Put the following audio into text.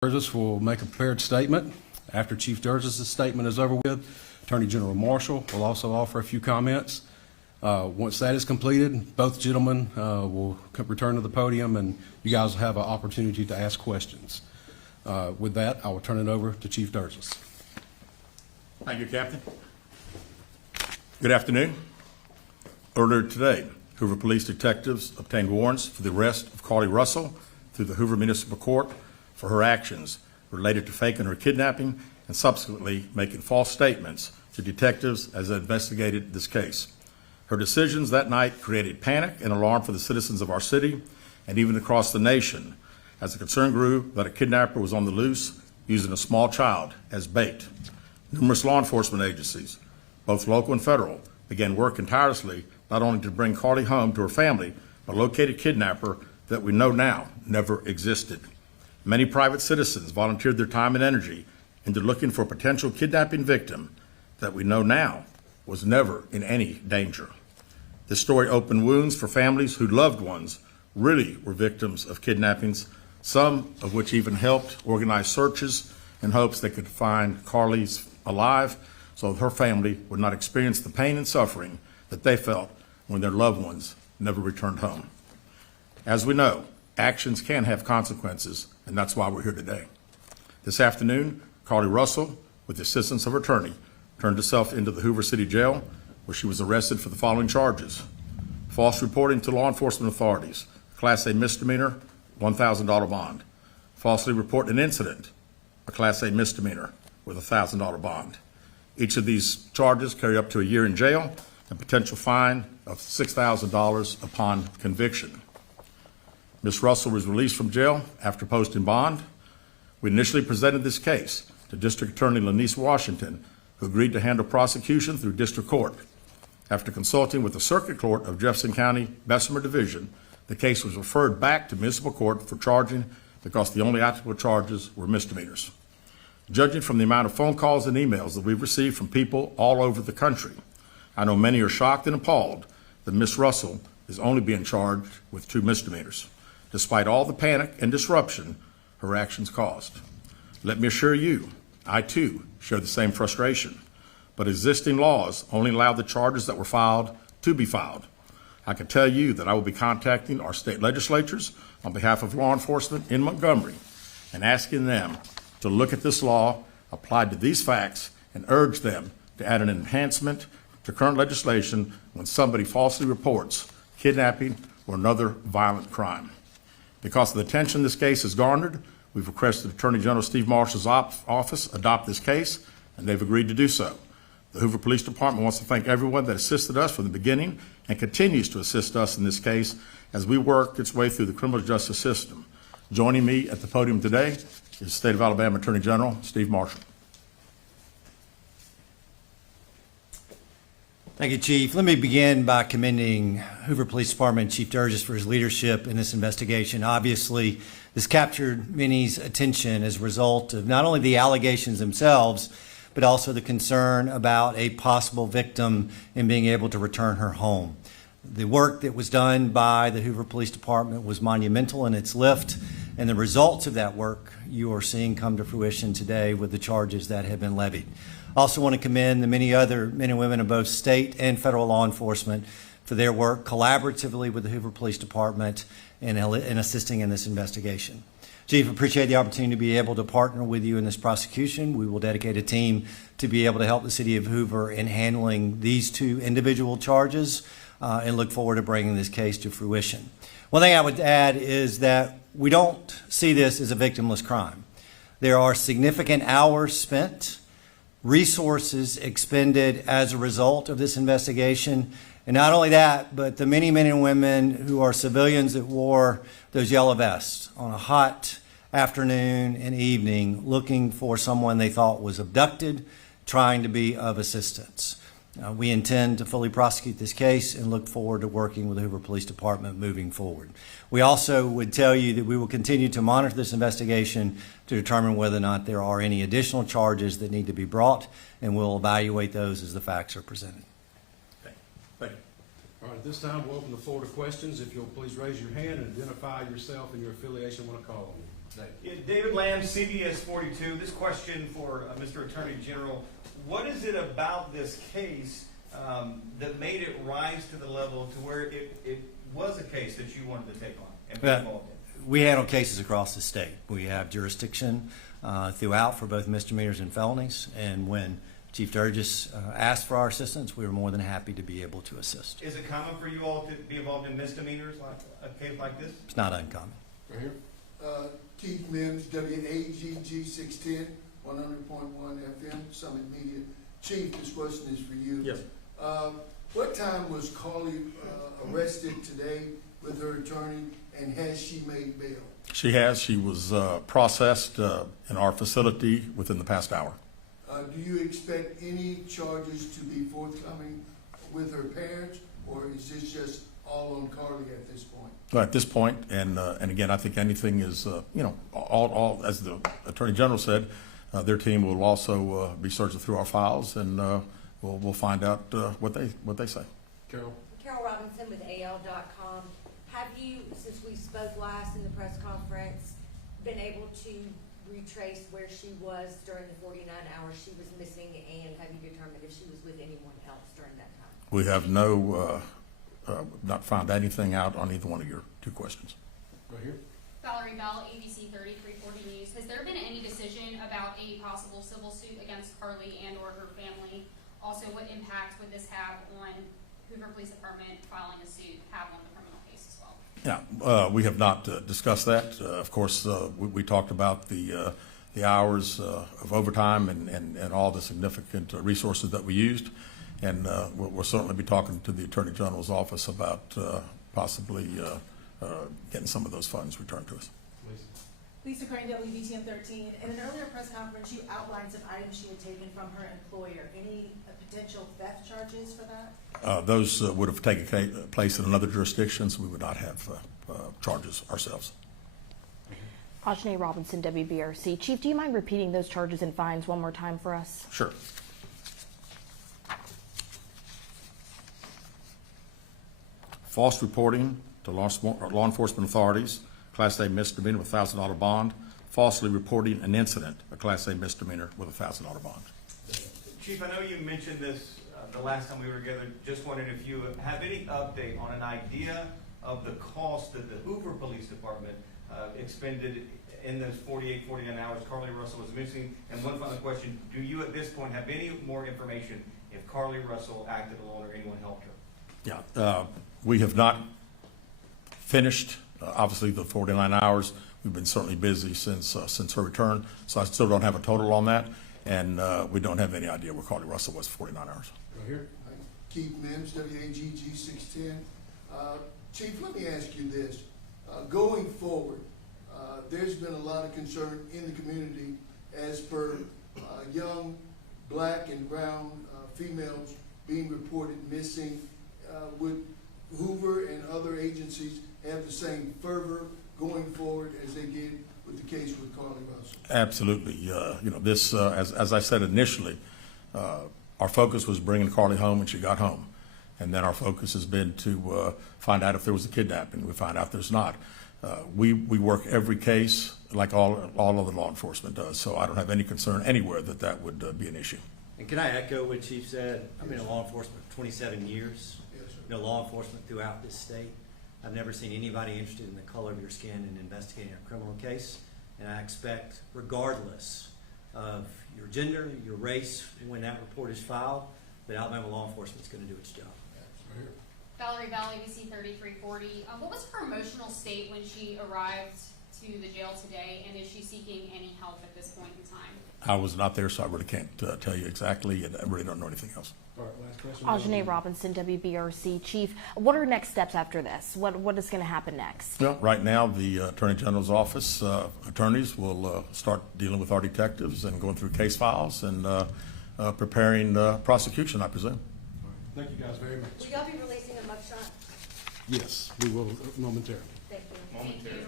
Burgess will make a prepared statement. After Chief Burgess' statement is over with, Attorney General Marshall will also offer a few comments. Once that is completed, both gentlemen will return to the podium and you guys will have an opportunity to ask questions. With that, I will turn it over to Chief Burgess. Thank you, Captain. Good afternoon. Earlier today, Hoover Police detectives obtained warrants for the arrest of Carlee Russell through the Hoover Municipal Court for her actions related to faking her kidnapping and subsequently making false statements to detectives as they investigated this case. Her decisions that night created panic and alarm for the citizens of our city and even across the nation as the concern grew that a kidnapper was on the loose using a small child as bait. Numerous law enforcement agencies, both local and federal, began working tirelessly not only to bring Carlee home to her family, but locate a kidnapper that we know now never existed. Many private citizens volunteered their time and energy into looking for a potential kidnapping victim that we know now was never in any danger. This story opened wounds for families whose loved ones really were victims of kidnappings, some of which even helped organize searches in hopes they could find Carlee's alive so her family would not experience the pain and suffering that they felt when their loved ones never returned home. As we know, actions can have consequences, and that's why we're here today. This afternoon, Carlee Russell, with the assistance of her attorney, turned herself into the Hoover City Jail, where she was arrested for the following charges: false reporting to law enforcement authorities, Class A misdemeanor, $1,000 bond; falsely reporting an incident, a Class A misdemeanor with a $1,000 bond. Each of these charges carry up to a year in jail and potential fine of $6,000 upon conviction. Ms. Russell was released from jail after posting bond. We initially presented this case to District Attorney Lanice Washington, who agreed to handle prosecution through district court. After consulting with the Circuit Court of Jefferson County Bessemer Division, the case was referred back to municipal court for charging because the only applicable charges were misdemeanors. Judging from the amount of phone calls and emails that we've received from people all over the country, I know many are shocked and appalled that Ms. Russell is only being charged with 2 misdemeanors, despite all the panic and disruption her actions caused. Let me assure you, I too share the same frustration, but existing laws only allow the charges that were filed to be filed. I can tell you that I will be contacting our state legislatures on behalf of law enforcement in Montgomery and asking them to look at this law applied to these facts and urge them to add an enhancement to current legislation when somebody falsely reports kidnapping or another violent crime. Because of the attention this case has garnered, we've requested Attorney General Steve Marshall's office adopt this case, and they've agreed to do so. The Hoover Police Department wants to thank everyone that assisted us from the beginning and continues to assist us in this case as we work its way through the criminal justice system. Joining me at the podium today is State of Alabama Attorney General Steve Marshall. Thank you, Chief. Let me begin by commending Hoover Police Department Chief Burgess for his leadership in this investigation. Obviously, this captured many's attention as a result of not only the allegations themselves, but also the concern about a possible victim and being able to return her home. The work that was done by the Hoover Police Department was monumental in its lift, and the results of that work you are seeing come to fruition today with the charges that have been levied. I also want to commend the many other men and women of both state and federal law enforcement for their work collaboratively with the Hoover Police Department in assisting in this investigation. Chief, appreciate the opportunity to be able to partner with you in this prosecution. We will dedicate a team to be able to help the city of Hoover in handling these 2 individual charges and look forward to bringing this case to fruition. One thing I would add is that we don't see this as a victimless crime. There are significant hours spent, resources expended as a result of this investigation. And not only that, but the many men and women who are civilians that wore those yellow vests on a hot afternoon and evening looking for someone they thought was abducted, trying to be of assistance. We intend to fully prosecute this case and look forward to working with the Hoover Police Department moving forward. We also would tell you that we will continue to monitor this investigation to determine whether or not there are any additional charges that need to be brought, and we'll evaluate those as the facts are presented. Okay. Thank you. All right, at this time, we'll open the floor to questions. If you'll please raise your hand and identify yourself and your affiliation when I call on you. Yeah, David Lamb, CBS 42. This question for Mr. Attorney General. What is it about this case that made it rise to the level to where it was a case that you wanted to take on and be involved in? We handle cases across the state. We have jurisdiction throughout for both misdemeanors and felonies. And when Chief Durgis asked for our assistance, we were more than happy to be able to assist. Is it common for you all to be involved in misdemeanors like a case like this? It's not uncommon. Right here. Keith Mims, WAGG 610, 100.1 FM, Summit Media. Chief, this question is for you. Yes. What time was Carlee arrested today with her attorney, and has she made bail? She has. She was processed in our facility within the past hour. Do you expect any charges to be forthcoming with her parents, or is this just all on Carlee at this point? At this point, and again, I think anything is, all as the Attorney General said, their team will also be searching through our files, and we'll find out what they say. Carol? Carol Robinson with AL.com. Have you, since we spoke last in the press conference, been able to retrace where she was during the 49 hours she was missing, and have you determined if she was with anyone else during that time? We have not found anything out on either one of your two questions. Right here. Valerie Bell, ABC 3340 News. Has there been any decision about a possible civil suit against Carlee and or her family? Also, what impact would this have on Hoover Police Department filing a suit have on the criminal case as well? Yeah, we have not discussed that. Of course, we talked about the hours of overtime and all the significant resources that we used. And we'll certainly be talking to the Attorney General's office about possibly getting some of those funds returned to us. Lisa Crane, WBTN 13. In an earlier press conference, you outlined some items she had taken from her employer. Any potential theft charges for that? Those would have taken place in another jurisdiction, so we would not have charges ourselves. Ajane Robinson, WBRC. Chief, do you mind repeating those charges and fines one more time for us? Sure. False reporting to law enforcement authorities, Class A misdemeanor with $1,000 bond. Falsely reporting an incident, a Class A misdemeanor with a $1,000 bond. Chief, I know you mentioned this the last time we were together. Just wondering if you have any update on an idea of the cost that the Hoover Police Department expended in those 49 hours Carlee Russell was missing. And one final question, do you at this point have any more information if Carlee Russell acted alone or anyone helped her? Yeah, we have not finished, obviously, the 49 hours. We've been certainly busy since her return, so I still don't have a total on that, and we don't have any idea where Carlee Russell was for 49 hours. Right here. Keith Mims, WAGG 610. Chief, let me ask you this. Going forward, there's been a lot of concern in the community as per young black and brown females being reported missing. Would Hoover and other agencies have the same fervor going forward as they did with the case with Carlee Russell? Absolutely. This, as I said initially, our focus was bringing Carlee home, and she got home. And then our focus has been to find out if there was a kidnapping. We find out there's not. We work every case like all other law enforcement does, so I don't have any concern anywhere that would be an issue. And can I echo what Chief said? I've been in law enforcement for 27 years. Yes, sir. Law enforcement throughout this state. I've never seen anybody interested in the color of your skin in investigating a criminal case. And I expect, regardless of your gender, your race, when that report is filed, that Alabama law enforcement is going to do its job. Right here. Valerie Bell, ABC 3340. What was her emotional state when she arrived to the jail today, and is she seeking any help at this point in time? I was not there, so I really can't tell you exactly, and I really don't know anything else. All right, last question. Ajane Robinson, WBRC. Chief, what are next steps after this? What is going to happen next? Well, right now, the Attorney General's office attorneys will start dealing with our detectives and going through case files and preparing prosecution, I presume. All right. Thank you guys very much. Will y'all be releasing a mugshot? Yes, we will momentarily. Thank you. Thank you.